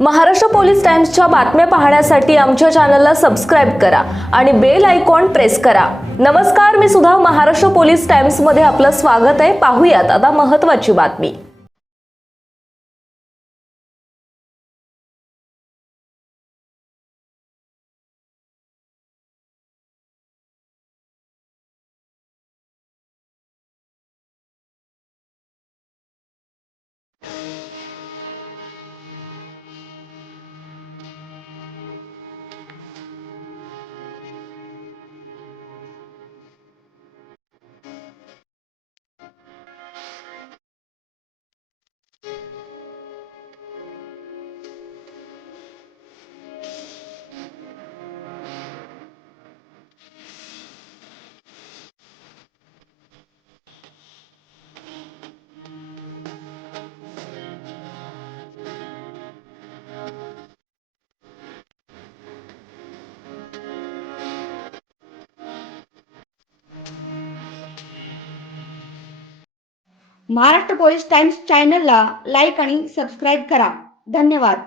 Maharashtra police टाइम्सच्या बातम्या पाहण्यासाठी आमच्या चॅनलला सबस्क्राइब करा आणि बेल आयकॉन प्रेस करा। नमस्कार, मी सुधा, महाराष्ट्र पोलीस टाइम्स मध्ये आपलं स्वागत आहे। पाहूयात आता महत्त्वाची बातमी। महाराष्ट्र पोलीस टाइम्स चॅनलला लाईक आणि सबस्क्राईब करा। धन्यवाद।